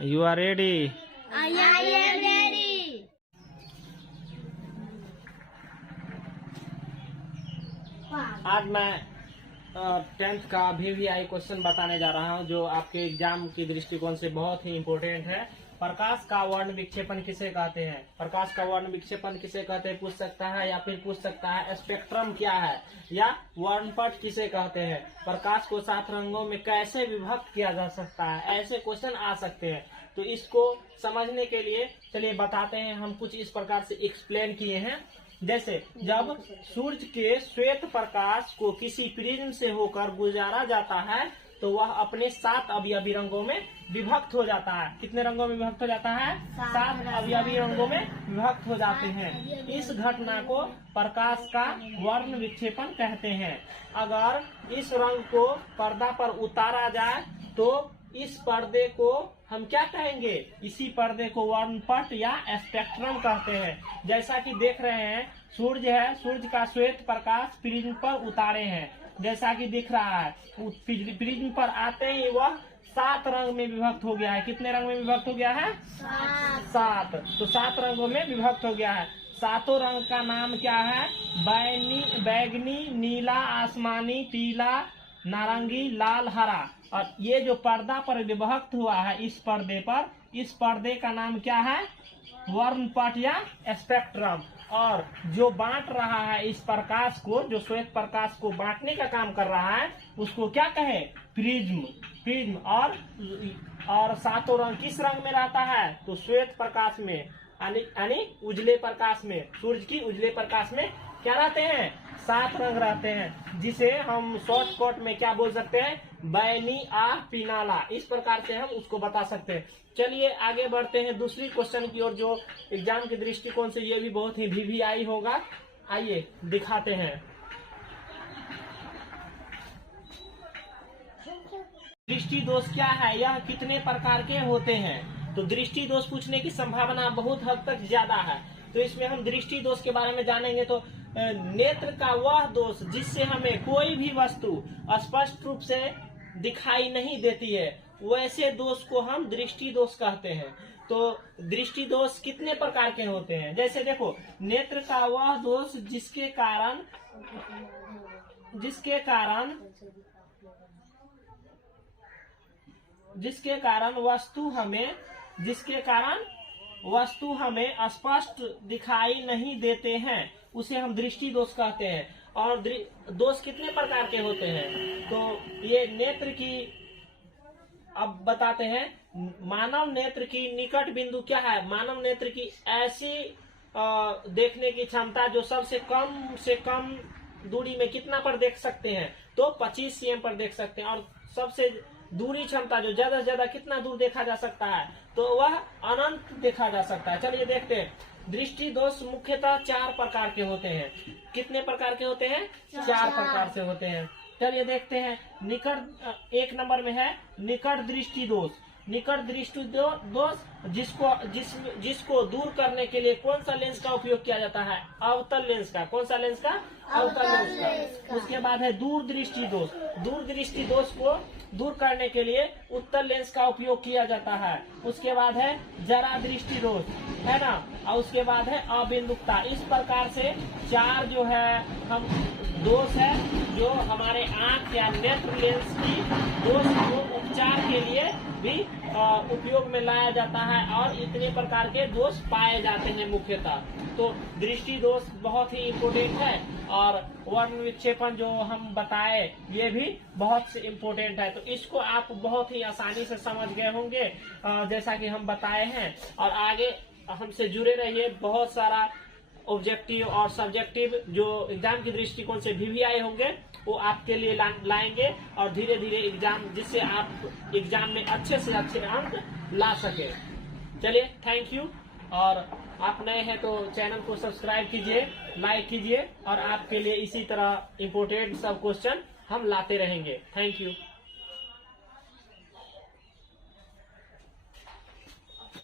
You are ready? I am ready. आज मैं 10th का VVI क्वेश्चन बताने जा रहा हूं, जो आपके एग्जाम की दृष्टिकोण से बहुत ही इम्पोर्टेंट है। प्रकाश का वर्ण विक्षेपण किसे कहते हैं? प्रकाश का वर्ण विक्षेपण किसे कहते हैं पूछ सकता है, या फिर पूछ सकता है स्पेक्ट्रम क्या है, या वर्णपट किसे कहते हैं। प्रकाश को 7 रंगों में कैसे विभक्त किया जा सकता है, ऐसे क्वेश्चन आ सकते हैं। तो इसको समझने के लिए चलिए बताते हैं। हम कुछ इस प्रकार से एक्सप्लेन किए हैं। जैसे जब सूर्य के श्वेत प्रकाश को किसी प्रिज्म से होकर गुजारा जाता है तो वह अपने 7 अवयवी रंगों में विभक्त हो जाता है। कितने रंगों में विभक्त हो जाता है? 7 अवयवी रंगों में विभक्त हो जाते हैं। इस घटना को प्रकाश का वर्ण विक्षेपण कहते हैं। अगर इस रंग को पर्दा पर उतारा जाए तो इस पर्दे को हम क्या कहेंगे? इसी पर्दे को वर्णपट या स्पेक्ट्रम कहते हैं। जैसा कि देख रहे हैं, सूर्य है, सूर्य का श्वेत प्रकाश प्रिज्म पर उतारे हैं, जैसा कि दिख रहा है। प्रिज्म पर आते ही वह 7 रंग में विभक्त हो गया है। कितने रंग में विभक्त हो गया है? 7। तो 7 रंगों में विभक्त हो गया है। 7 रंग का नाम क्या है? बैगनी, नीला, आसमानी, पीला, नारंगी, लाल, हरा। और ये जो पर्दा पर विभक्त हुआ है, इस पर्दे का नाम क्या है? वर्णपट या स्पेक्ट्रम। और जो बांट रहा है इस प्रकाश को, जो श्वेत प्रकाश को बांटने का काम कर रहा है, उसको क्या कहे? प्रिज्म। और 7 रंग किस रंग में रहता है? तो श्वेत प्रकाश में, यानी उजले प्रकाश में, सूर्य की उजले प्रकाश में क्या रहते हैं? 7 रंग रहते हैं, जिसे हम शॉर्टकट में क्या बोल सकते हैं? बैनी आ पिनाला। इस प्रकार से हम उसको बता सकते हैं। चलिए आगे बढ़ते हैं दूसरी क्वेश्चन की ओर, जो एग्जाम के दृष्टिकोण से ये भी बहुत ही VVI होगा। आइए दिखाते हैं। दृष्टि दोष क्या है? यह कितने प्रकार के होते हैं? तो दृष्टि दोष पूछने की संभावना बहुत हद तक ज्यादा है। तो इसमें हम दृष्टि दोष के बारे में जानेंगे। तो नेत्र का वह दोष जिससे हमें कोई भी वस्तु स्पष्ट रूप से दिखाई नहीं देती है, वैसे दोष को हम दृष्टि दोष कहते हैं। तो दृष्टि दोष कितने प्रकार के होते हैं? जैसे देखो, नेत्र का वह दोष जिसके कारण वस्तु हमें स्पष्ट दिखाई नहीं देते हैं, उसे हम दृष्टि दोष कहते हैं। और दोष कितने प्रकार के होते हैं? तो ये नेत्र की, अब बताते हैं। मानव नेत्र की निकट बिंदु क्या है? मानव नेत्र की ऐसी देखने की क्षमता जो सबसे कम से कम दूरी में कितना पर देख सकते हैं? तो 25 cm पर देख सकते हैं। और सबसे दूरी क्षमता जो ज्यादा से ज्यादा कितना दूर देखा जा सकता है? तो वह अनंत देखा जा सकता है। चलिए देखते हैं। दृष्टि दोष मुख्यतः 4 प्रकार के होते हैं। कितने प्रकार के होते हैं? 4 प्रकार से होते हैं। चलिए देखते हैं। निकट 1 नंबर में है निकट दृष्टि दोष। निकट दृष्टि दोष जिसको दूर करने के लिए कौन सा लेंस का उपयोग किया जाता है? अवतल लेंस का। कौन सा लेंस का? अवतल लेंस का। उसके बाद है दूर दृष्टि दोष। दूर दृष्टि दोष को दूर करने के लिए उत्तल लेंस का उपयोग किया जाता है। उसके बाद है जरा दृष्टि दोष, है ना। और उसके बाद है अबिंदुकता। इस प्रकार से 4 जो है हम दोष है जो हमारे आंख या नेत्र लेंस की दोष को उपचार के लिए भी उपयोग में लाया जाता है। और इतने प्रकार के दोष पाए जाते हैं मुख्यतः। तो दृष्टि दोष बहुत ही इम्पोर्टेंट है। और वर्ण विक्षेपण जो हम बताए, ये भी बहुत से इम्पोर्टेंट है। तो इसको आप बहुत ही आसानी से समझ गए होंगे, जैसा कि हम बताए हैं। और आगे हमसे जुड़े रहिए। बहुत सारा ऑब्जेक्टिव और सब्जेक्टिव जो एग्जाम की दृष्टिकोण से VVI होंगे, वो आपके लिए लाएंगे। और धीरे धीरे एग्जाम, जिससे आप एग्जाम में अच्छे से अच्छे अंक ला सके। चलिए, थैंक यू। और आप नए हैं तो चैनल को सब्सक्राइब कीजिए, लाइक कीजिए। और आपके लिए इसी तरह इम्पोर्टेंट सब क्वेश्चन हम लाते रहेंगे। Thank you.